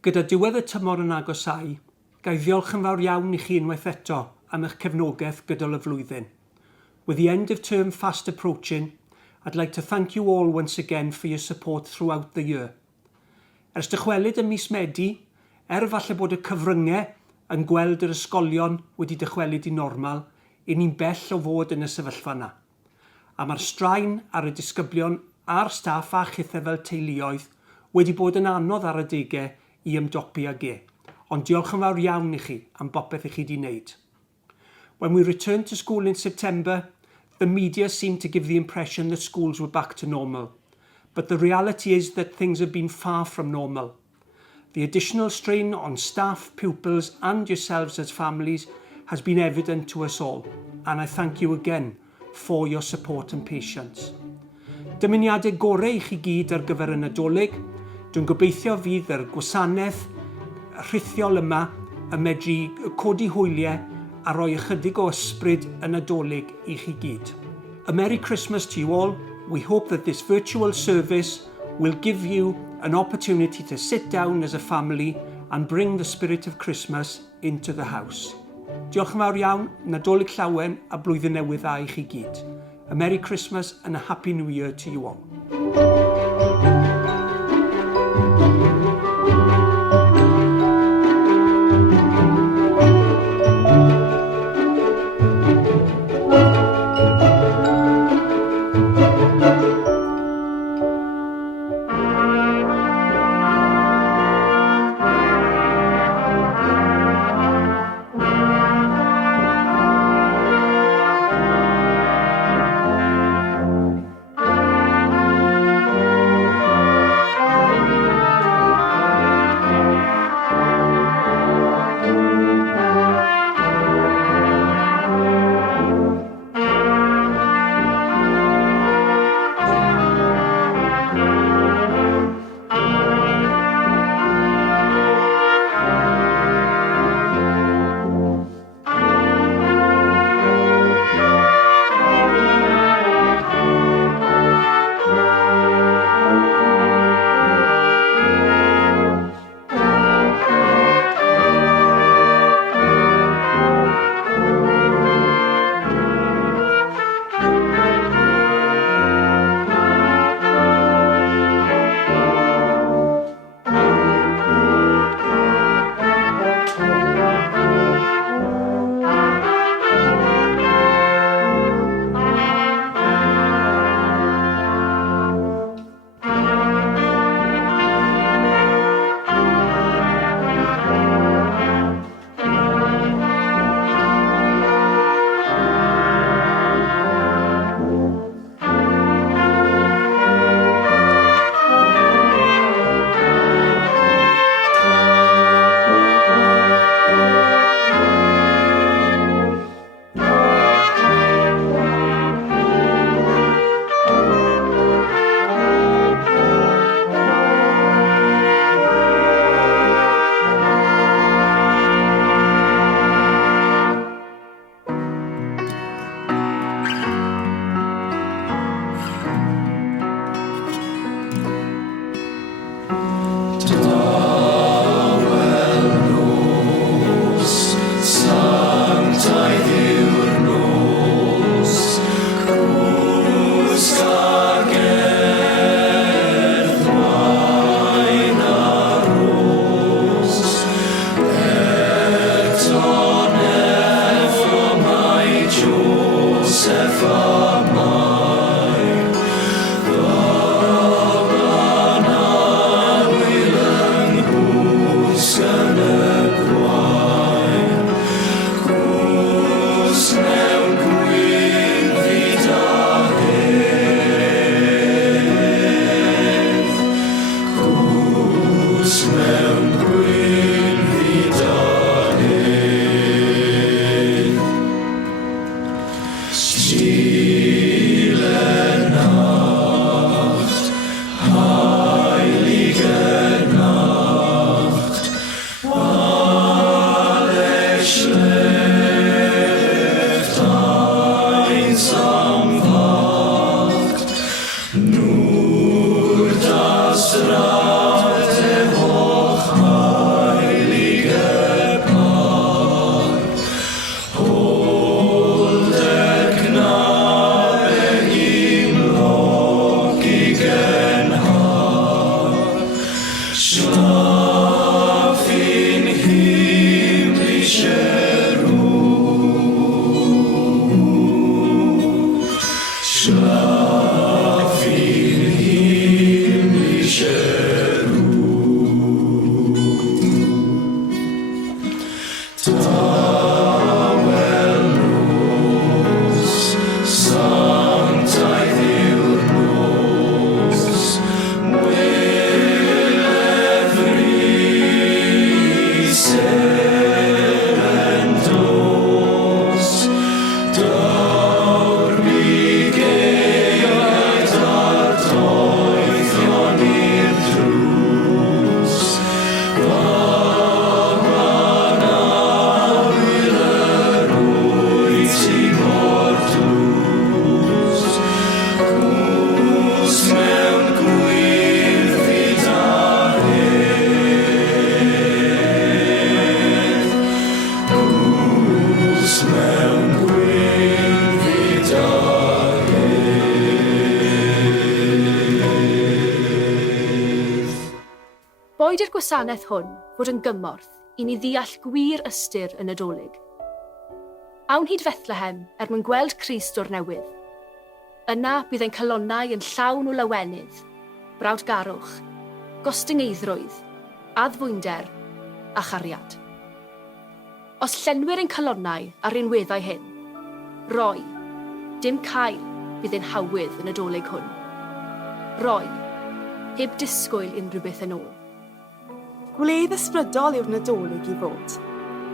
Gyda diwedd y tymor yn agosau, gai ddiolch yn fawr iawn i chi unwaith eto am eich cefnogaeth gydol y flwyddyn. With the end of term fast approaching, I'd like to thank you all once again for your support throughout the year. Ers dychwelyd ym mis Medi, falle bod y cyfryngau yn gweld yr ysgolion wedi dychwelyd i normal, i ni'n bell o fod yn y sefyllfa yna. A mae'r straen ar y disgyblion a'r staff a chithau fel teuluoedd wedi bod yn anodd ar adegau i ymdopi ag e. Ond diolch yn fawr iawn i chi am bopeth i chi wedi wneud. When we returned to school in September, the media seemed to give the impression that schools were back to normal. But the reality is that things have been far from normal. The additional strain on staff, pupils and yourselves as families has been evident to us all, and I thank you again for your support and patience. Dymuniadau gorau i chi gyd ar gyfer y Nadolig. Dwi'n gobeithio fydd yr Gwasanaeth rhithiol yma yn medru codi hwyliau a roi ychydig o ysbryd y Nadolig i chi gyd. A Merry Christmas to you all. We hope that this virtual service will give you an opportunity to sit down as a family and bring the spirit of Christmas into the house. Diolch yn fawr iawn, Nadolig llawen a blwyddyn newydd dda i chi gyd. A Merry Christmas and a Happy New Year to you all. gwasanaeth hwn fod yn gymorth i ni ddeall gwir ystyr y Nadolig. Awn hyd Fethlehem mwyn gweld Crist o'r newydd. Yna bydd ein calonnau yn llawn o lawenydd, brawdgarwch, gostyngeidhrwydd, addfwynder a chariad. Os llenwyr ein calonnau ar rinweddau hyn, roi, dim cael bydd ein hawydd y Nadolig hwn. Roi, heb disgwyl unrhyw beth yn ôl. Gwledd ysbrydol yw'r Nadolig i fod.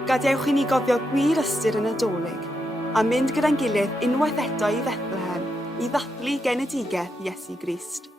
Gadewch i ni gofio gwir ystyr y Nadolig a mynd gyda'n gilydd unwaith eto i Bethlehem i ddathlu genedigaeth Iesu Grist.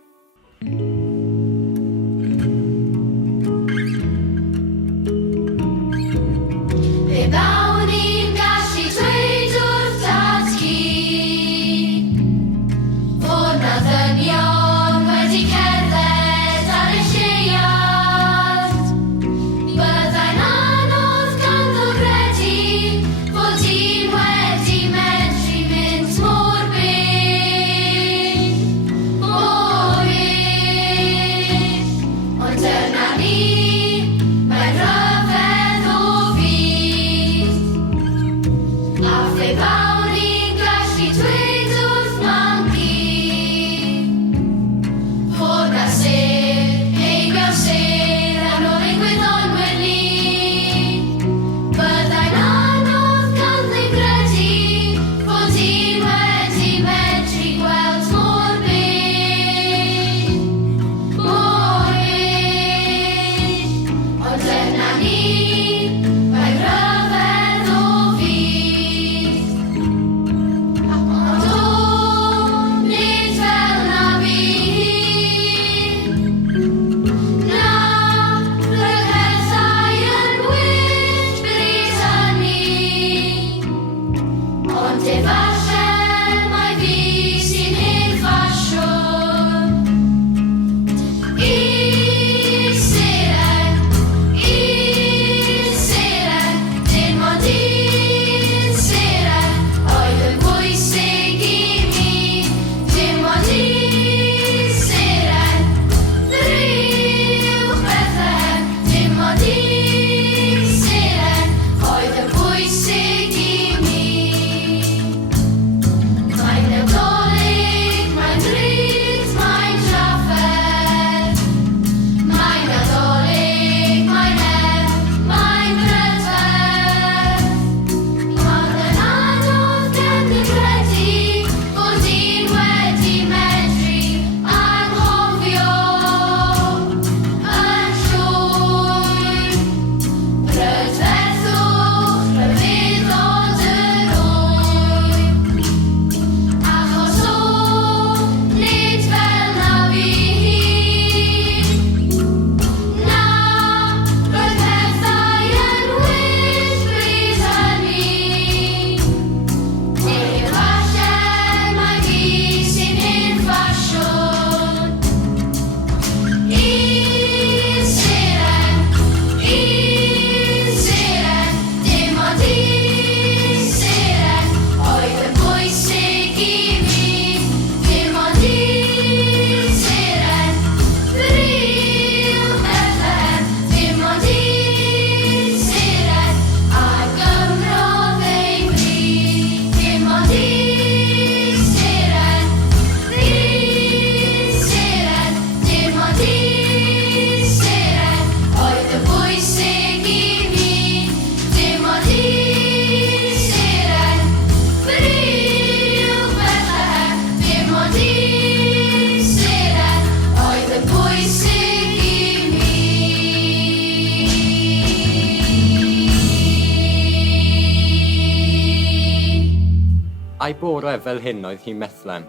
A'i bore fel hyn oedd hi Methlem,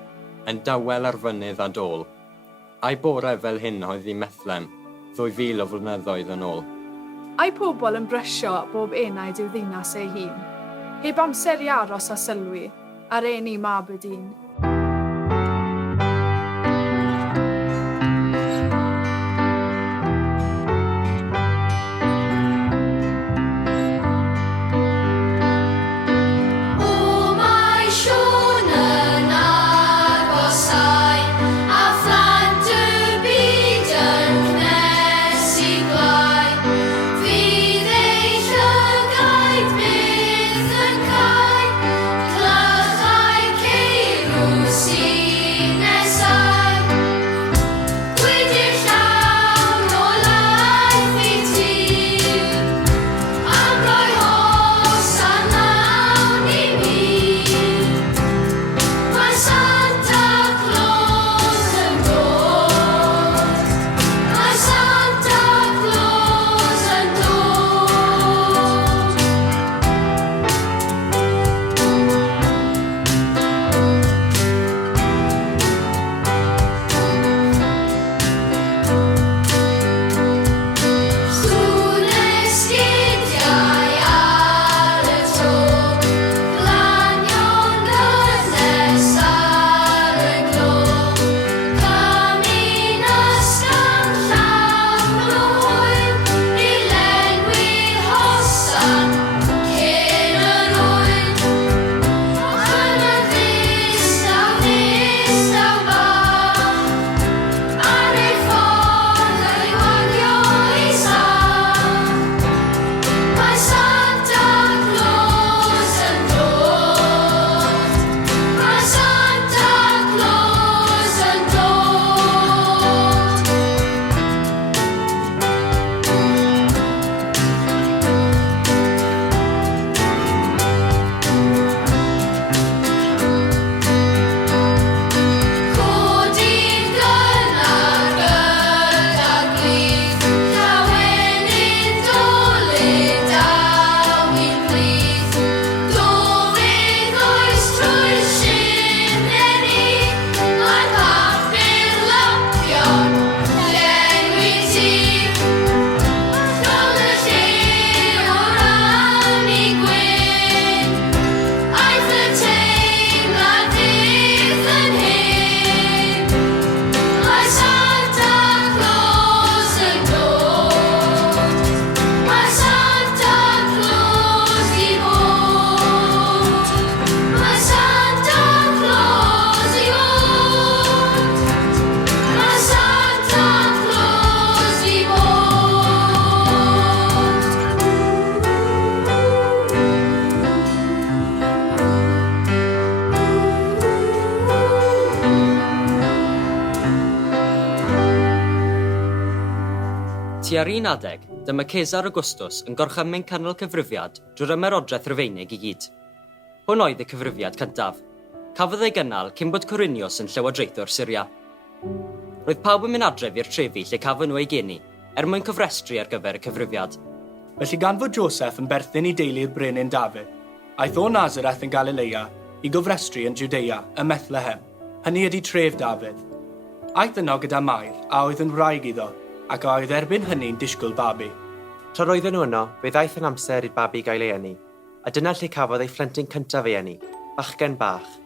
yn dawel ar fynydd a dôl. A'i bore fel hyn oedd hi Methlem, 2000 o flynyddoedd yn ôl. A'i pobl yn brysio bob enaid i'w ddinas ei hun, heb amser i aros a sylwi ar ein i mab y dyn. A phlant y byd yn cnes i glad. Tua'r un adeg, dyma Cesar Augustus yn gorchymyn cynnal cyfrifiad drwy'r ymerodraeth Rufeinig i gyd. Hwn oedd y cyfrifiad cyntaf. Cafodd ei gynnal cyn bod Cwriniws yn llywodraethwr Syria. Roedd pawb yn mynd adref i'r trefi lle cafon nhw ei geni, mwyn cyfrestru ar gyfer y cyfrifiad. Felly gan fod Joseph yn berthyn i deulu'r brenin Dafydd, aeth o Nazareth yn Galilea i gofrestru yn Judea, ym Methlehem. Hynny ydi tref Dafydd. Aeth yno gyda Mair a oedd yn wraig iddo, ac a oedd erbyn hynny'n disgwyl babi. Tra roedden nhw yno, fe ddaeth yn amser i'r babi gael ei eni, a dyna lle cafodd ei phlentyn cyntaf ei eni, bachgen bach.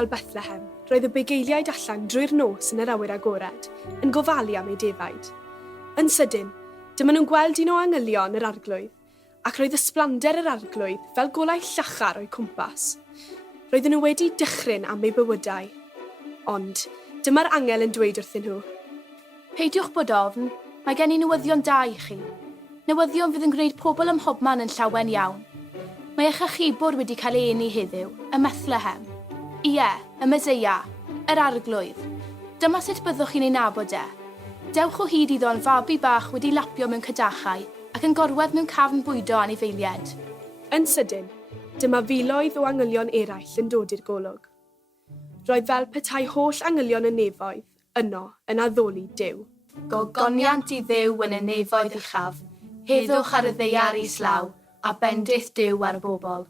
ardal Bethlehem, roedd y bugeiliaid allan drwy'r nos yn yr awyr agored, yn gofalu am ei defaid. Yn sydyn, dyma nhw'n gweld un o angylion yr arglwydd, ac roedd ysblander yr arglwydd fel golau llachar o'i cwmpas. Roedden nhw wedi dychryn am eu bywydau. Ond dyma'r angel yn dweud wrthyn nhw. Peidiwch bod ofn, mae gen i newyddion da i chi. Newyddion fydd yn gwneud pobl ym mhobman yn llawen iawn. Mae eich achubwr wedi cael ei eni heddiw, y Methlehem. Ie, y Meseia, yr arglwydd. Dyma sut byddwch chi'n ei nabod e. Dewch o hyd iddo'n fabi bach wedi lapio mewn cydachau ac yn gorwedd mewn cafn bwydo anifeilied. Yn sydyn, dyma filoedd o angylion eraill yn dod i'r golwg. Roedd fel petai holl angylion y nefoedd yno yn addoli Duw. Gogoniant i Dduw yn y nefoedd uchaf, heddwch ar y ddeiar islaw, a bendith Duw ar y bobl.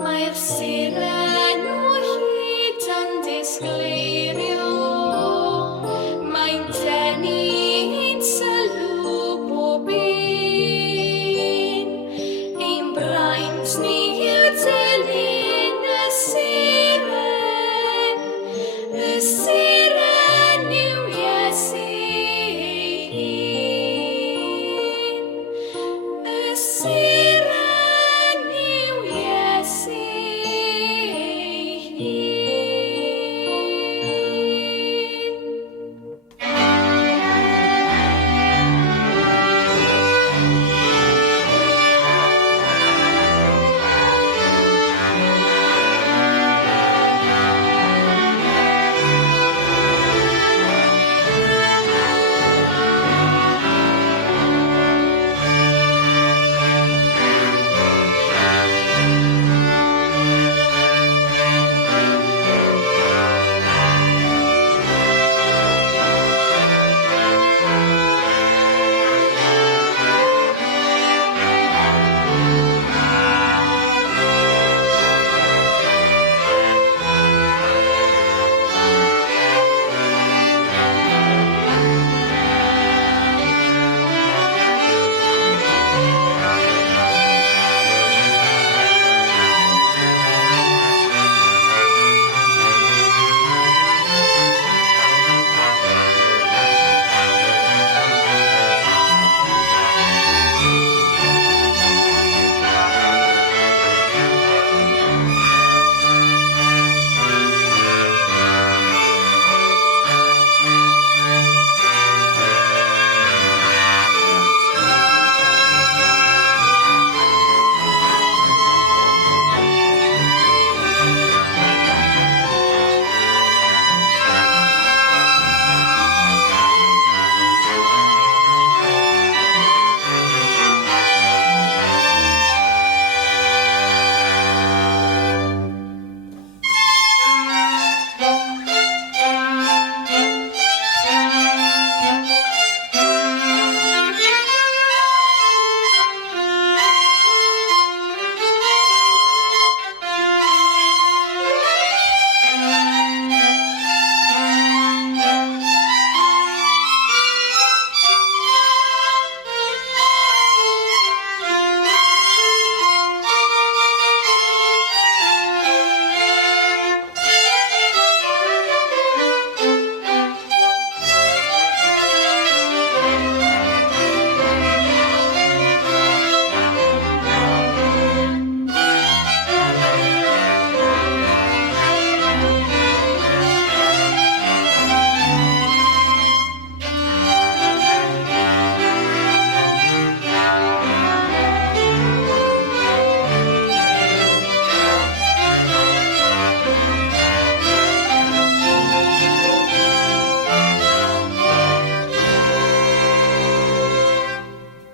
Mae'r siren o hyd yn disgleirio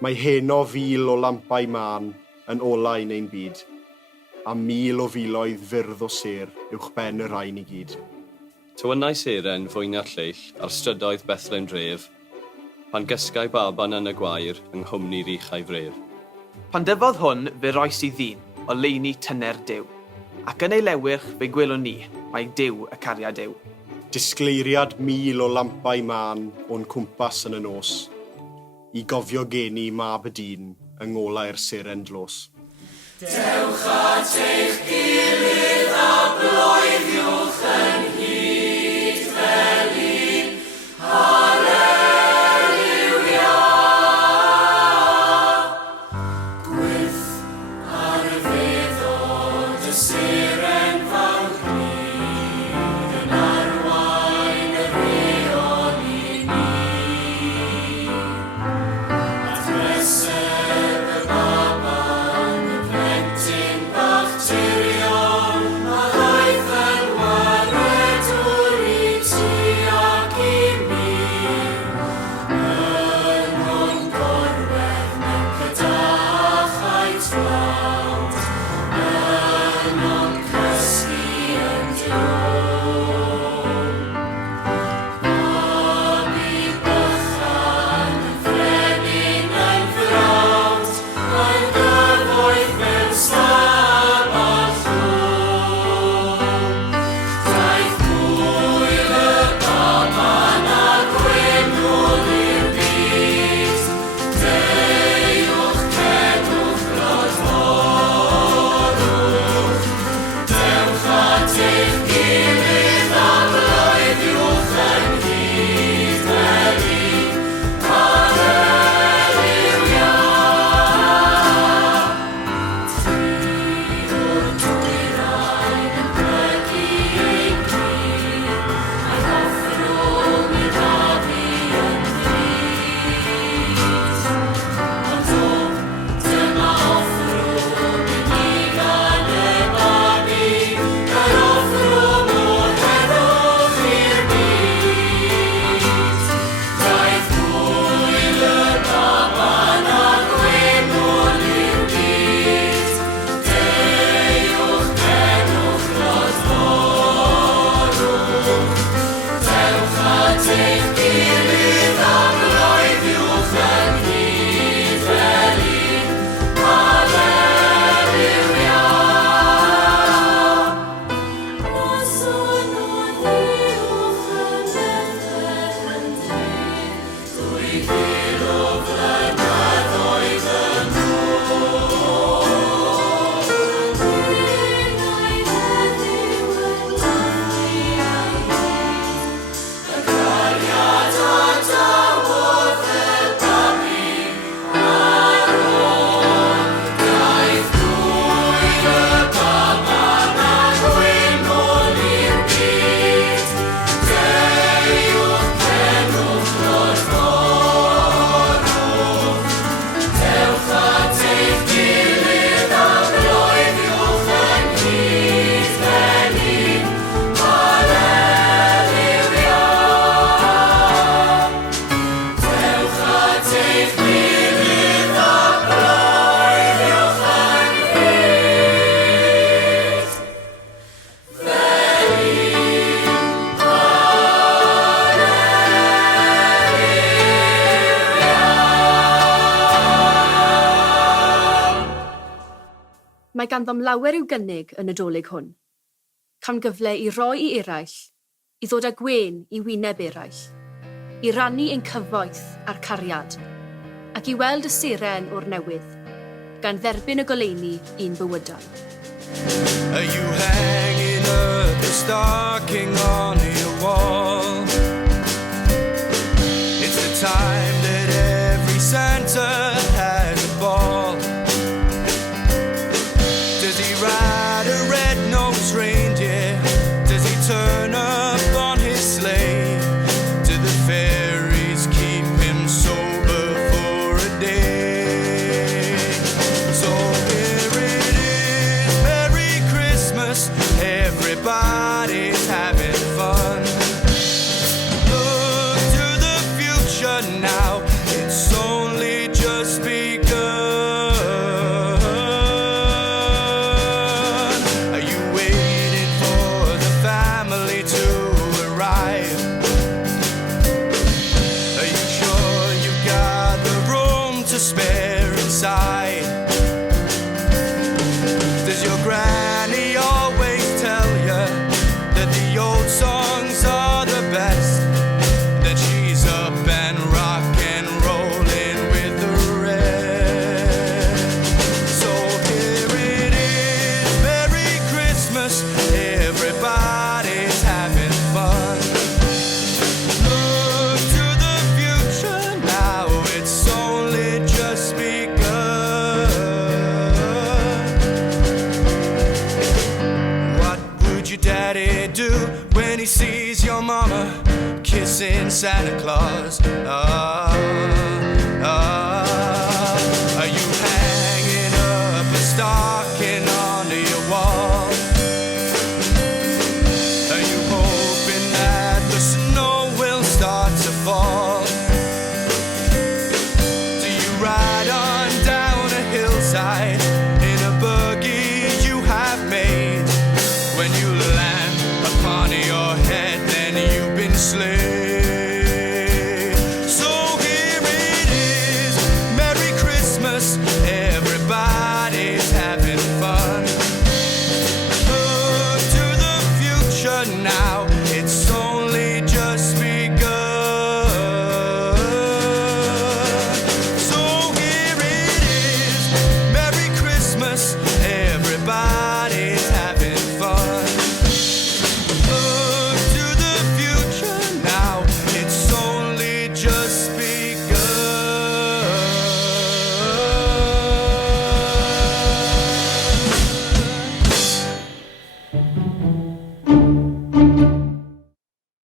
Mae heno 1000 o lampau man yn olau neu'n byd, a 1000 o filoedd fyrdd o ser uwch ben y rhain i gyd. Tywynau seren fwyna'r lleill ar strydoedd Bethlehem dref, pan gysgau baban yn y gwair yng nghwmni'r uchau fref. Pan dyfodd hwn fe roes i ddyn o leini tyner Duw, ac yn ei lewyrch fe gwelwn ni mae Duw y cariad yw. Disgleiriad 1000 o lampau man o'n cwmpas yn y nos, i gofio geni mab y dyn yng ngolau'r seren dlos. Dewch at eich gilydd a bloeddiwch yn hyd fel un. Halleluia. Gwyth ar y feddod y seren fawr glid yn arwain y reol i ni. At mesur y baban y plentyn bach tirion, a ddaeth yn waredwr i ti ac i mi. Yn o'n gorwedd mewn cydachau tlawd, yn o'n cysgu yn dŵr. Babi bychan yn frenin yn frawd, yn gyfoeth mewn stafell llwm. Daeth hwyl y baban a gwynwyd i'r byd, deuwch cedwch glodforwch. Dewch at eich gilydd a bloeddiwch yn hyd fel un. Halleluia. Tri o'r dwyrain yn plygu ei glir, a'i hoffrwm i babi yn ddrud. Ond o, dyma offrwm i ni gan y babi, yr offrwm o heddwch i'r byd. Daeth hwyl y baban a gwynwyd i'r byd, deuwch cedwch glodforwch. Dewch at eich gilydd a bloeddiwch yn hyd fel un. Halleluia. Gwasanaeth uwch yn Bethlehem dref, 2000 o flynyddoedd yn ôl. Dynau heddiw yn daflu ei hyd, y cariad a dawodd y babi ar ôl. Daeth hwyl y baban a gwynwyd i'r byd, deuwch cedwch glodforwch. Dewch at eich gilydd a bloeddiwch yn hyd fel un. Halleluia. Dewch at eich gilydd a bloeddiwch yn hyd fel un. Mae ganddo'n lawer i'w gynnig yn Nadolig hwn. Cam gyfle i roi i eraill, i ddod â gwen i wyneb eraill, i rannu ein cyfoeth a'r cariad, ac i weld y seren o'r newydd, gan dderbyn y goleuni un bywydau. Are you hanging up a stocking on your wall? It's the time that every Santa has a ball. Does he ride a red-nosed reindeer? Does he turn up on his sleigh? Do the fairies keep him sober for a day? So here it is, Merry Christmas, everybody's having fun. chasing Santa Claus. Are you hanging up a stocking onto your wall? Are you hoping that the snow will start to fall? Do you ride on down a hillside in a buggy you have made? When you land upon your head, then you've been slain. So here it is, Merry Christmas, everybody's having fun. Look to the future now, it's only just begun. So here it is, Merry Christmas, everybody's having fun. Look to the future now, it's only just begun.